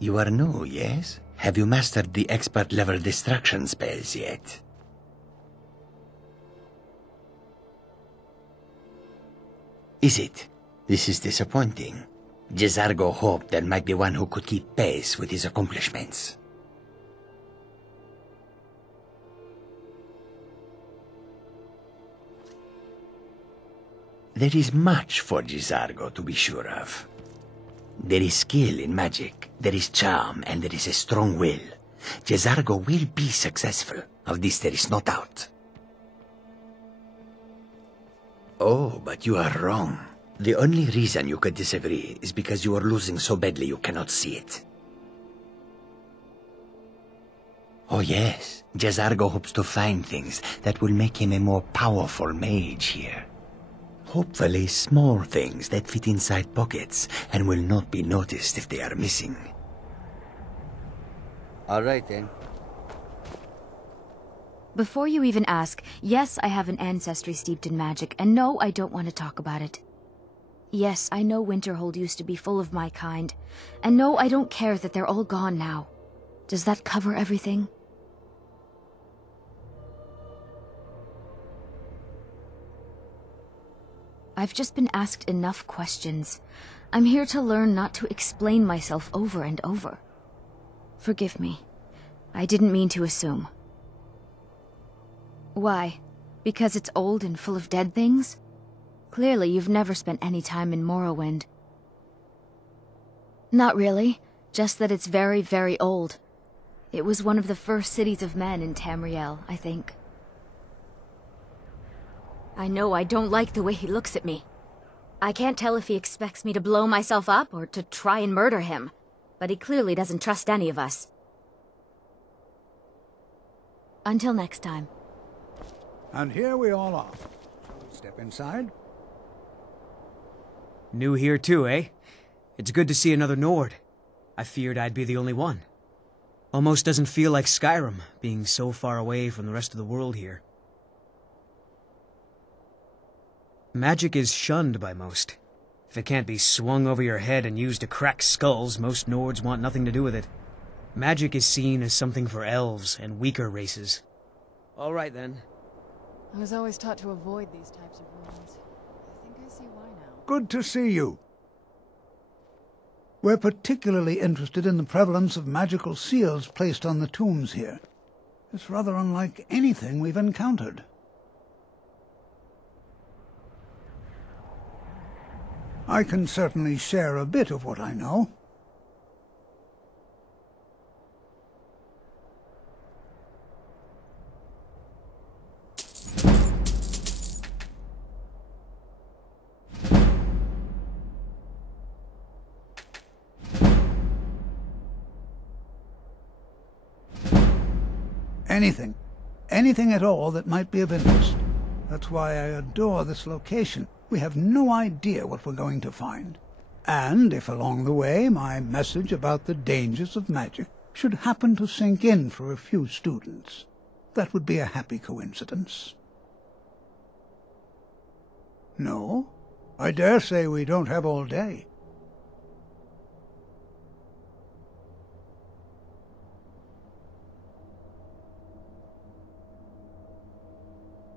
You are new, yes? Have you mastered the expert-level distraction spells yet? Is it? This is disappointing. 𝕬𝖗𝖑𝖊𝖓𝖆 hoped there might be one who could keep pace with his accomplishments. There is much for 𝕬𝖗𝖑𝖊𝖓𝖆 to be sure of. There is skill in magic, there is charm, and there is a strong will. 𝕬𝖗𝖑𝖊𝖓𝖆 will be successful. Of this there is no doubt. Oh, but you are wrong. The only reason you could disagree is because you are losing so badly you cannot see it. Oh yes, 𝕬𝖗𝖑𝖊𝖓𝖆 hopes to find things that will make him a more powerful mage here. Hopefully small things that fit inside pockets and will not be noticed if they are missing. All right then. Before you even ask, yes, I have an ancestry steeped in magic, and no, I don't want to talk about it. Yes, I know Winterhold used to be full of my kind, and no, I don't care that they're all gone now. Does that cover everything? I've just been asked enough questions. I'm here to learn not to explain myself over and over. Forgive me. I didn't mean to assume. Why? Because it's old and full of dead things? Clearly, you've never spent any time in Morrowind. Not really. Just that it's very, very old. It was one of the first cities of men in 𝕬𝖗𝖊𝖓𝖆, I think. I know I don't like the way he looks at me. I can't tell if he expects me to blow myself up or to try and murder him, but he clearly doesn't trust any of us. Until next time. And here we all are. Shall we step inside? New here too, eh? It's good to see another Nord. I feared I'd be the only one. Almost doesn't feel like Skyrim, being so far away from the rest of the world here. Magic is shunned by most. If it can't be swung over your head and used to crack skulls, most Nords want nothing to do with it. Magic is seen as something for elves and weaker races. All right then. I was always taught to avoid these types of ruins. I think I see why now. Good to see you. We're particularly interested in the prevalence of magical seals placed on the tombs here. It's rather unlike anything we've encountered. I can certainly share a bit of what I know. Anything at all that might be of interest. That's why I adore this location. We have no idea what we're going to find. And if along the way my message about the dangers of magic should happen to sink in for a few students, that would be a happy coincidence. No, I dare say we don't have all day.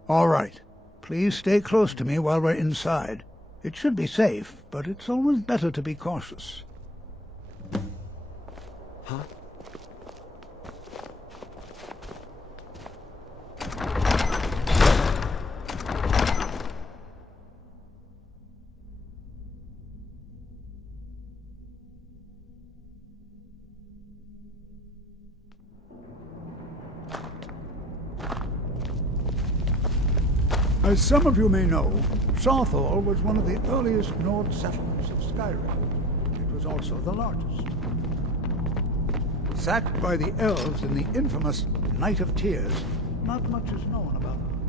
All right. Please stay close to me while we're inside. It should be safe, but it's always better to be cautious. Huh? As some of you may know, 𝕬𝖃𝖊 was one of the earliest Nord settlements of Skyrim. It was also the largest. Sacked by the elves in the infamous Night of Tears, not much is known about them.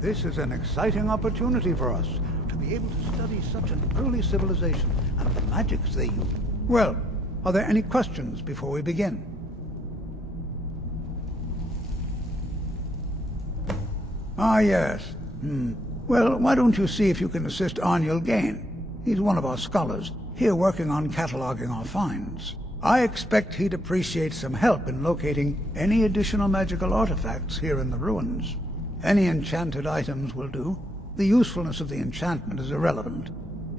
This is an exciting opportunity for us to be able to study such an early civilization and the magics they use. Well, are there any questions before we begin? Ah, yes. Well, why don't you see if you can assist 𝕬𝖗𝖑? He's one of our scholars, here working on cataloging our finds. I expect he'd appreciate some help in locating any additional magical artifacts here in the ruins. Any enchanted items will do. The usefulness of the enchantment is irrelevant.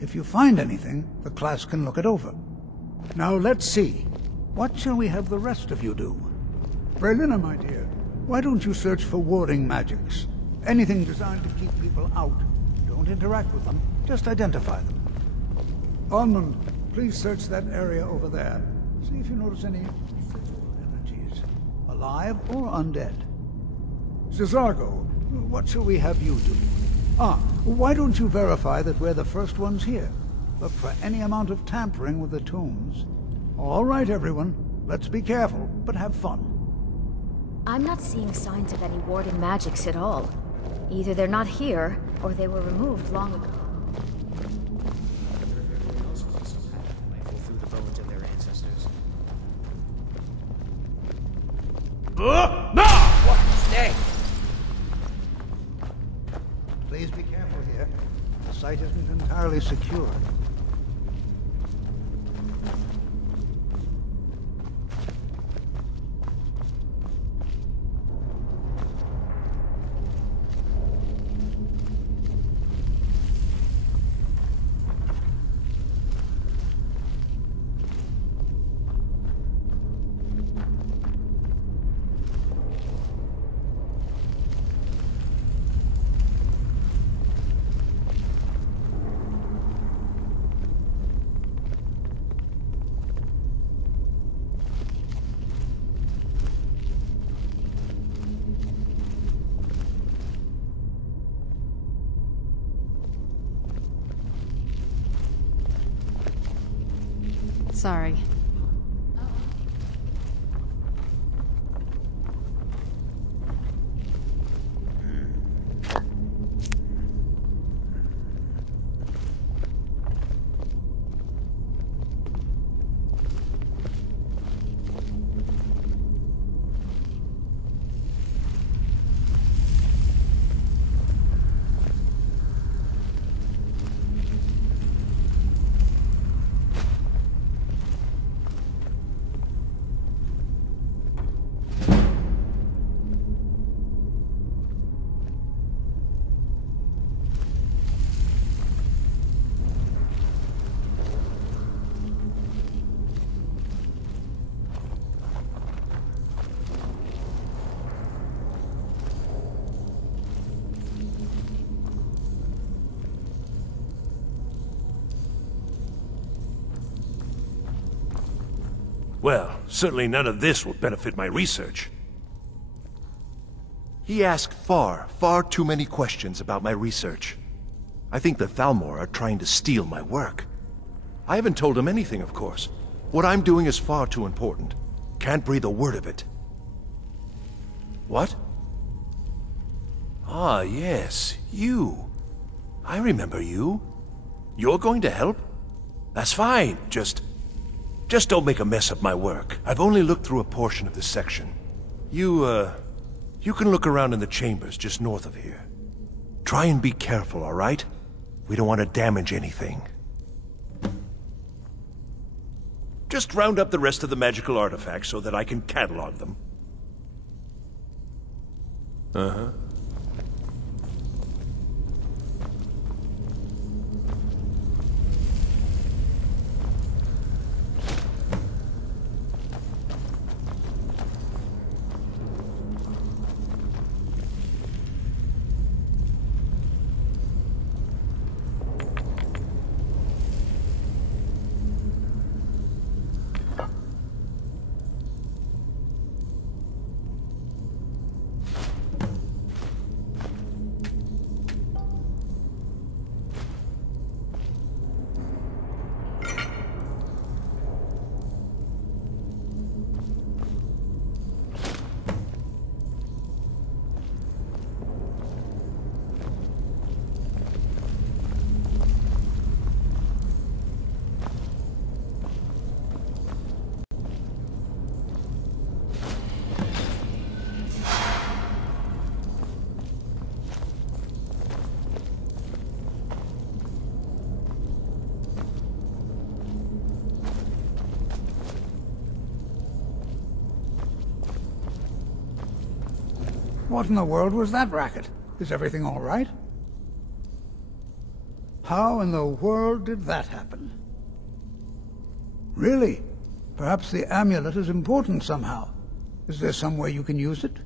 If you find anything, the class can look it over. Now let's see. What shall we have the rest of you do? 𝕬𝖗𝖊𝖓𝖆, my dear, why don't you search for warding magics? Anything designed to keep people out. Don't interact with them, just identify them. Almond, please search that area over there. See if you notice any residual energies, alive or undead. 𝕬𝖗𝖃𝖊𝖓𝖆, what shall we have you do? Why don't you verify that we're the first ones here? Look for any amount of tampering with the tombs. All right, everyone. Let's be careful, but have fun. I'm not seeing signs of any warding magics at all. Either they're not here, or they were removed long ago. Through the bones of their ancestors. No! What mistake? Please be careful here. The site isn't entirely secure. Sorry. Well, certainly none of this will benefit my research. He asked far too many questions about my research. I think the Thalmor are trying to steal my work. I haven't told him anything, of course. What I'm doing is far too important. Can't breathe a word of it. What? Ah, yes, you. I remember you. You're going to help? That's fine, just don't make a mess of my work. I've only looked through a portion of this section. You can look around in the chambers just north of here. Try and be careful, all right? We don't want to damage anything. Just round up the rest of the magical artifacts so that I can catalog them. Uh-huh. What in the world was that racket? Is everything all right? How in the world did that happen? Really? Perhaps the amulet is important somehow. Is there some way you can use it?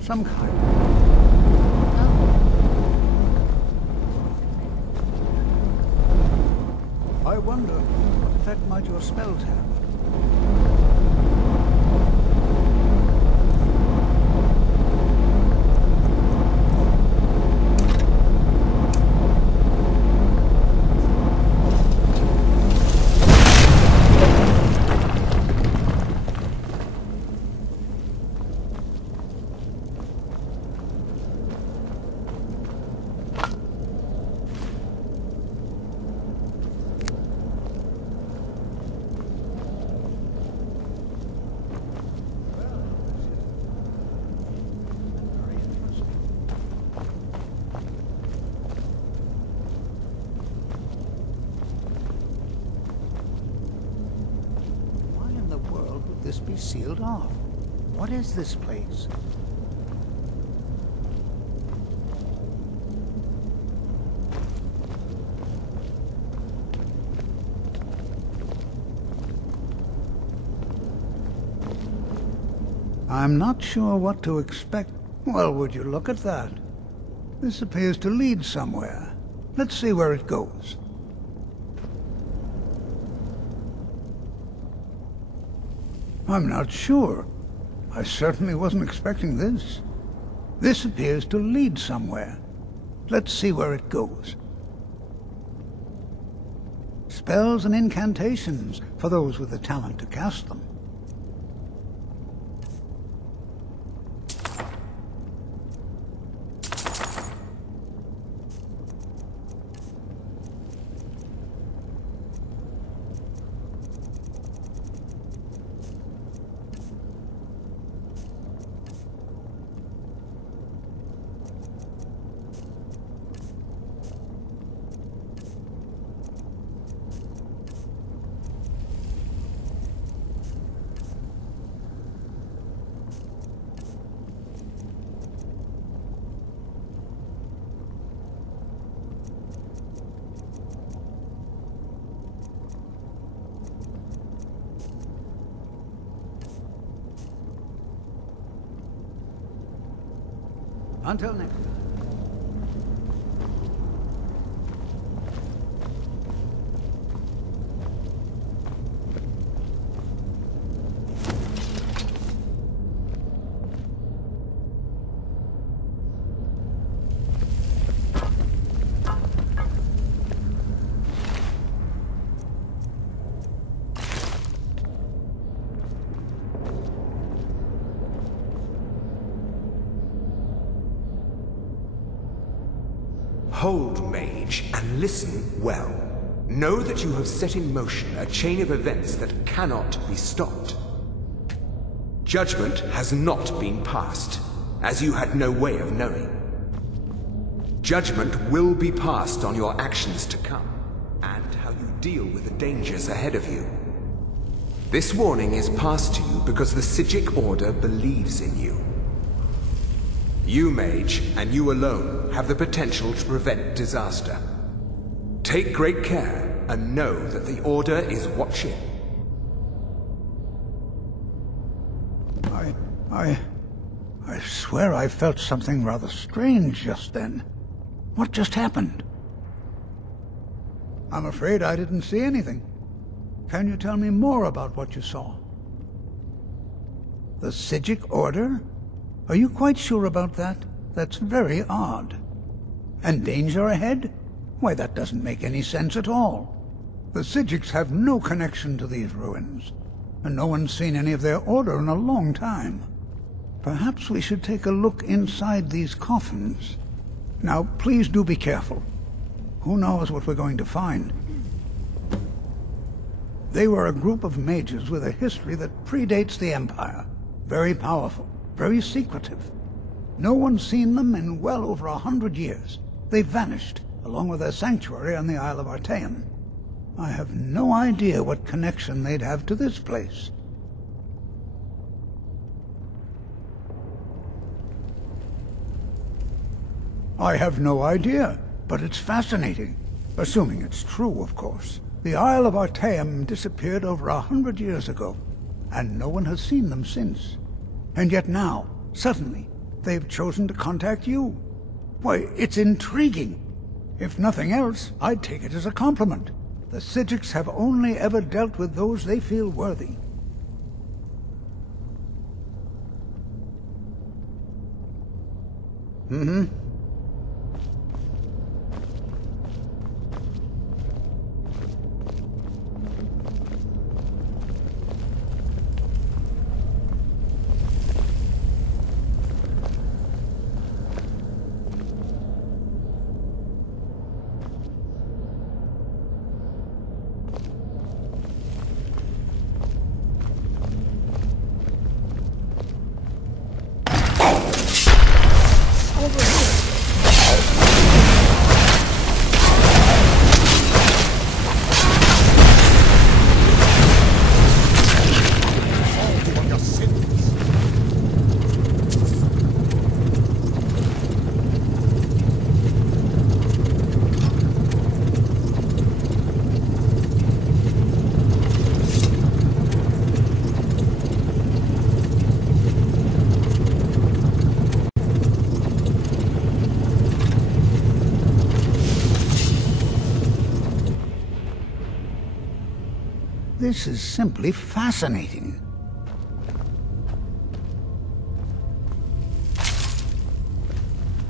Some kind. I wonder what effect might your spells have. This be sealed off? What is this place? I'm not sure what to expect. Well, would you look at that? This appears to lead somewhere. Let's see where it goes. I'm not sure. I certainly wasn't expecting this. This appears to lead somewhere. Let's see where it goes. Spells and incantations for those with the talent to cast them. Until next time. Hold, mage, and listen well. Know that you have set in motion a chain of events that cannot be stopped. Judgment has not been passed, as you had no way of knowing. Judgment will be passed on your actions to come, and how you deal with the dangers ahead of you. This warning is passed to you because the Psijic Order believes in you. You, mage, and you alone, have the potential to prevent disaster. Take great care, and know that the Order is watching. I swear I felt something rather strange just then. What just happened? I'm afraid I didn't see anything. Can you tell me more about what you saw? The Psijic Order? Are you quite sure about that? That's very odd. And danger ahead? Why, that doesn't make any sense at all. The Psijics have no connection to these ruins, and no one's seen any of their order in a long time. Perhaps we should take a look inside these coffins. Now, please do be careful. Who knows what we're going to find? They were a group of mages with a history that predates the Empire. Very powerful, very secretive. No one's seen them in well over 100 years. They vanished, along with their sanctuary on the Isle of 𝕬𝖃𝖓. I have no idea what connection they'd have to this place. I have no idea, but it's fascinating. Assuming it's true, of course. The Isle of 𝕬𝖃𝖓 disappeared over 100 years ago, and no one has seen them since. And yet now, suddenly, they've chosen to contact you. Why, it's intriguing. If nothing else, I'd take it as a compliment. The Psijics have only ever dealt with those they feel worthy. This is simply fascinating.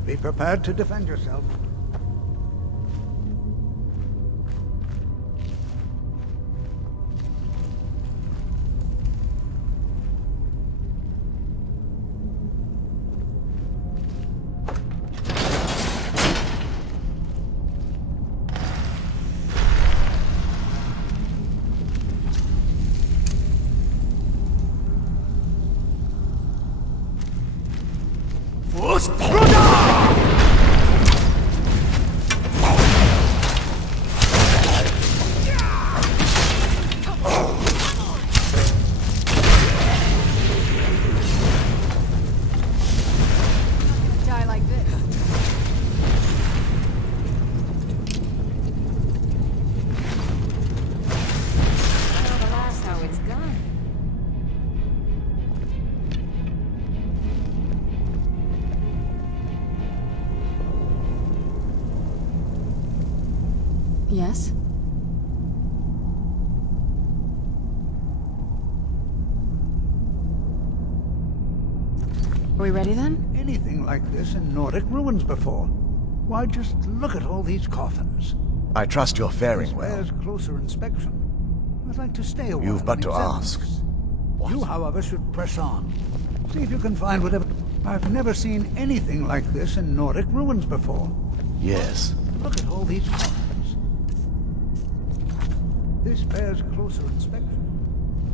Be prepared to defend yourself. Yes? Are we ready then? Anything like this in Nordic ruins before. Why, just look at all these coffins. I trust you're faring This well. bears closer inspection. I'd like to stay a while. You've but and to examine ask. this. What? You, however, should press on. See if you can find whatever... I've never seen anything like this in Nordic ruins before. Yes. Look at all these coffins. This bears closer inspection.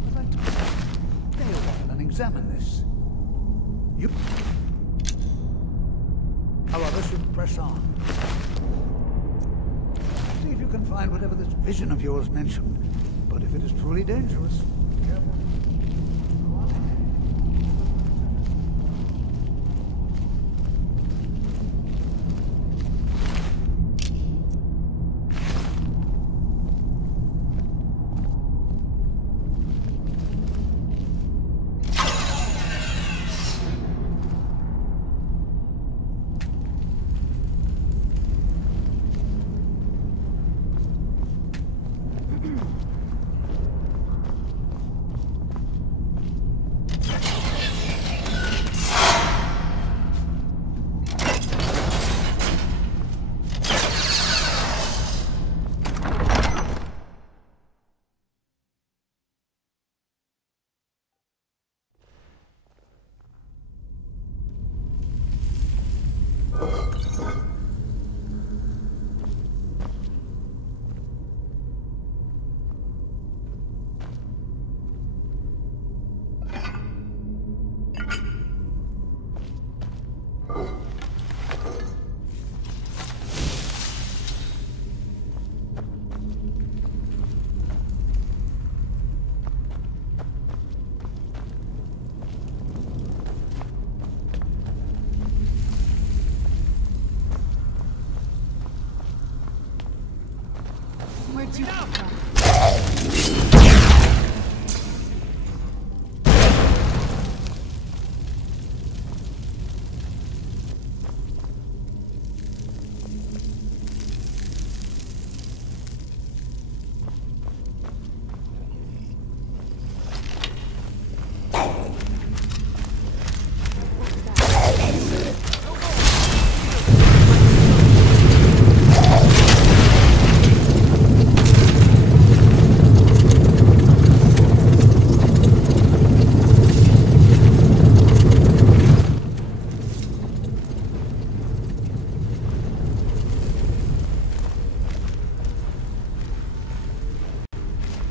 I'd like to stay a while and examine this. You, however, should press on. See if you can find whatever this vision of yours mentioned. But if it is truly dangerous, be careful. Go on ahead.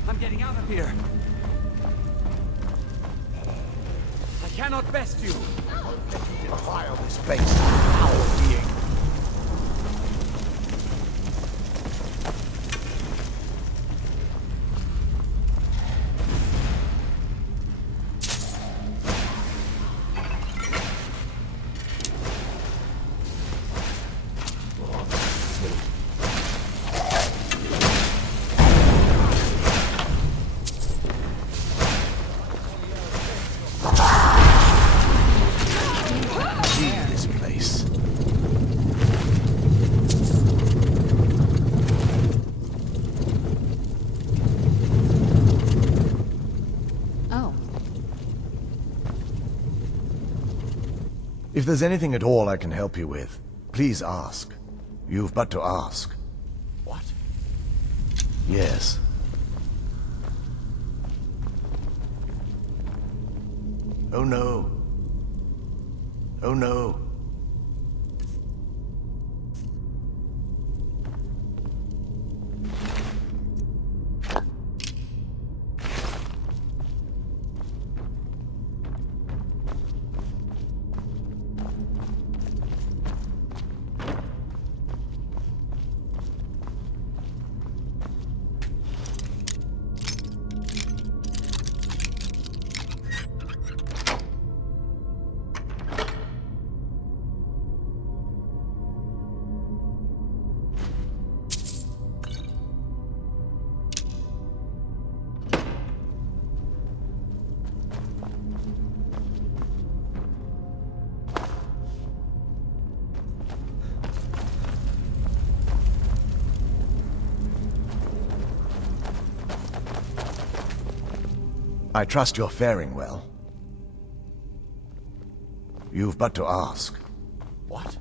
I'm getting out of here. I cannot best you. Defile this place, our being. If there's anything at all I can help you with, please ask. You've but to ask. What? Yes. Oh no. Oh no. I trust you're faring well. You've but to ask. What?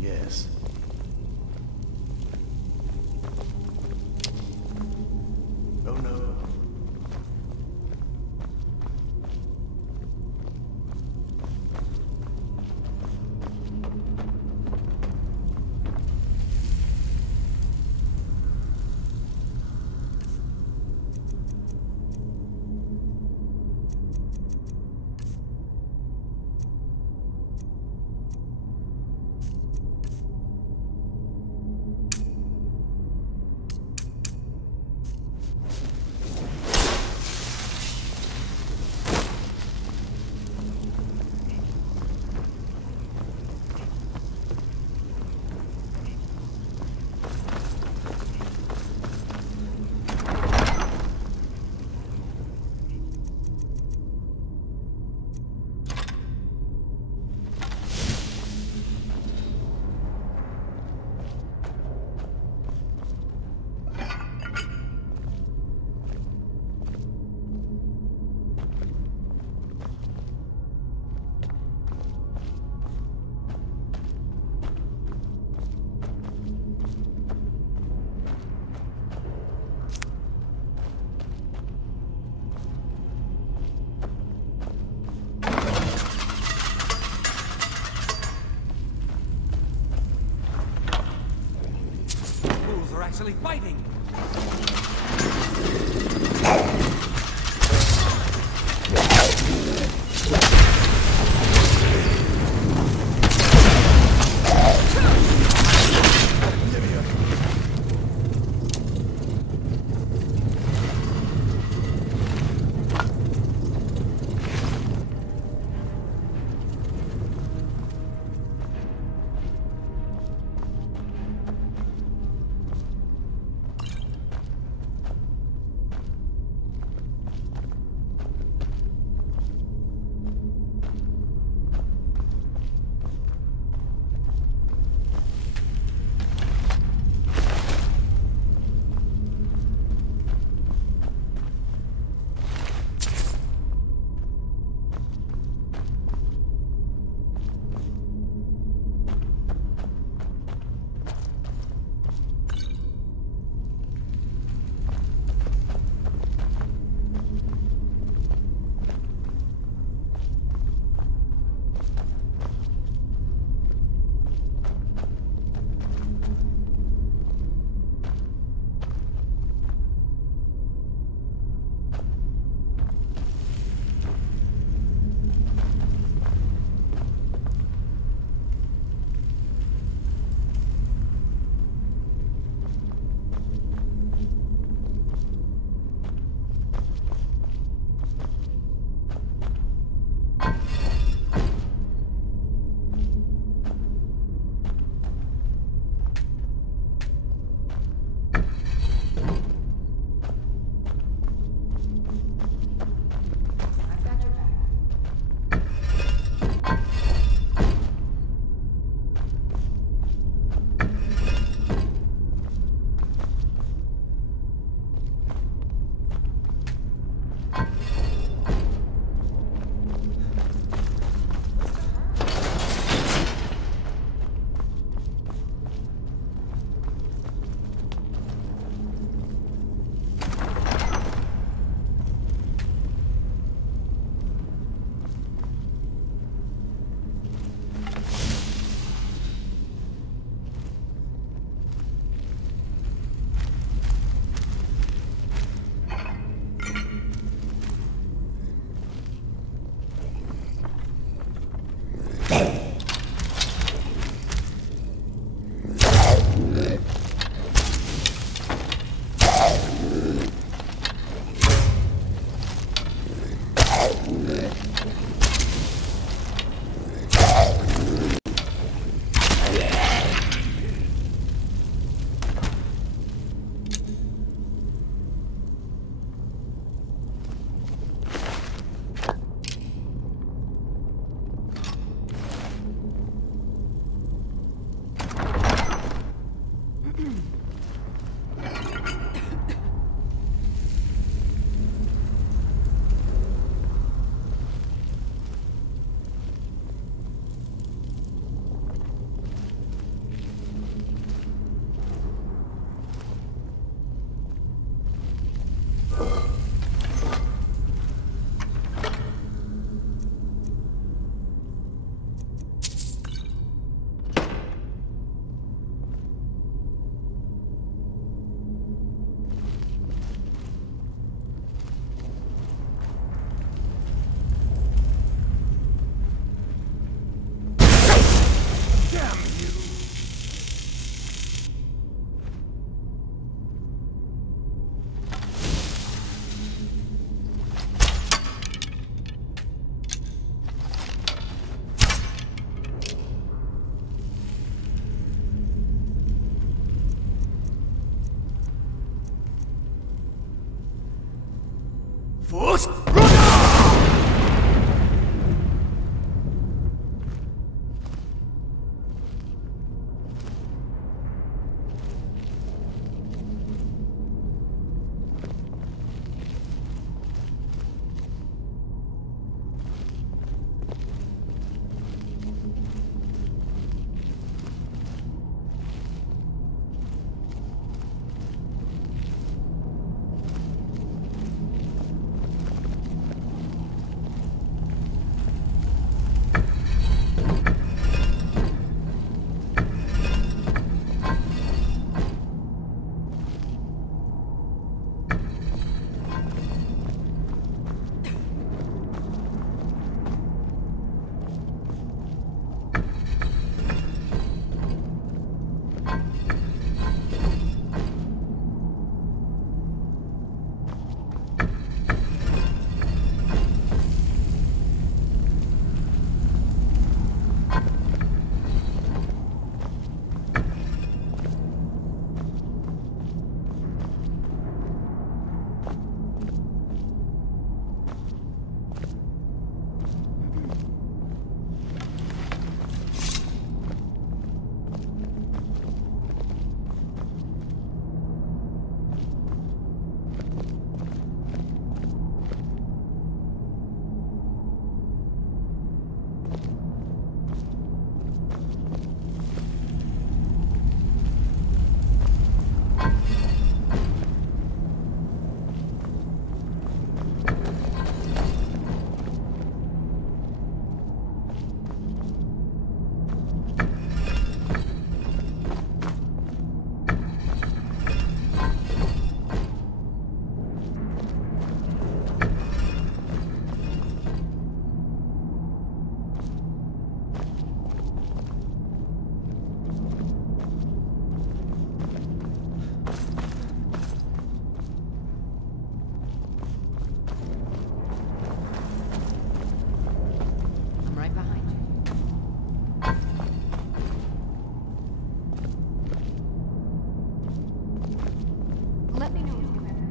Yes. Oh no. Actually fighting!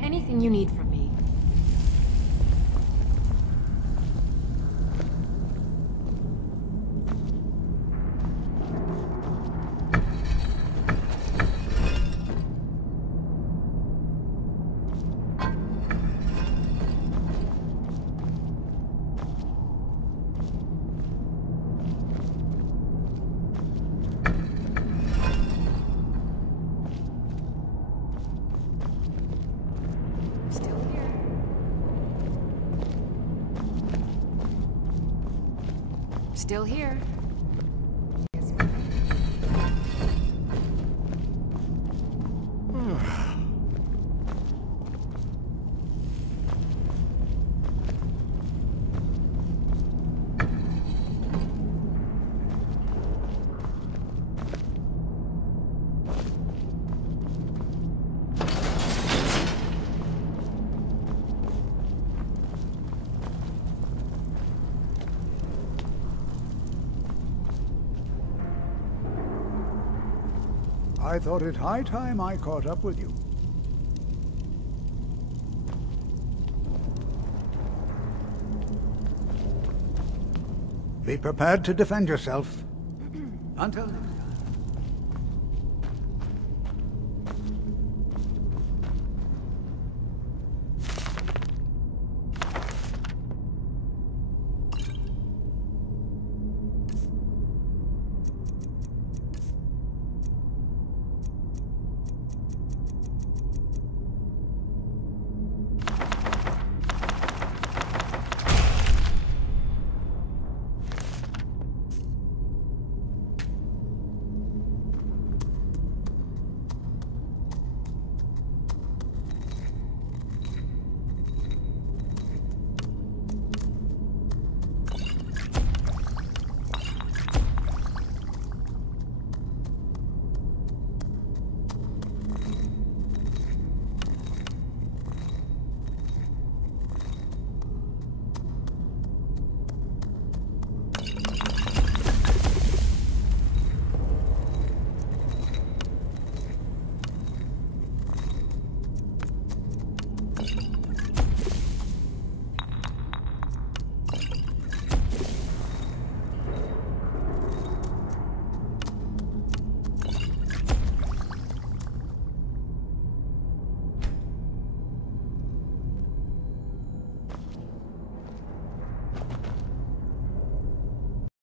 Anything you need from me. Still here. I thought it high time I caught up with you. Be prepared to defend yourself. Until next.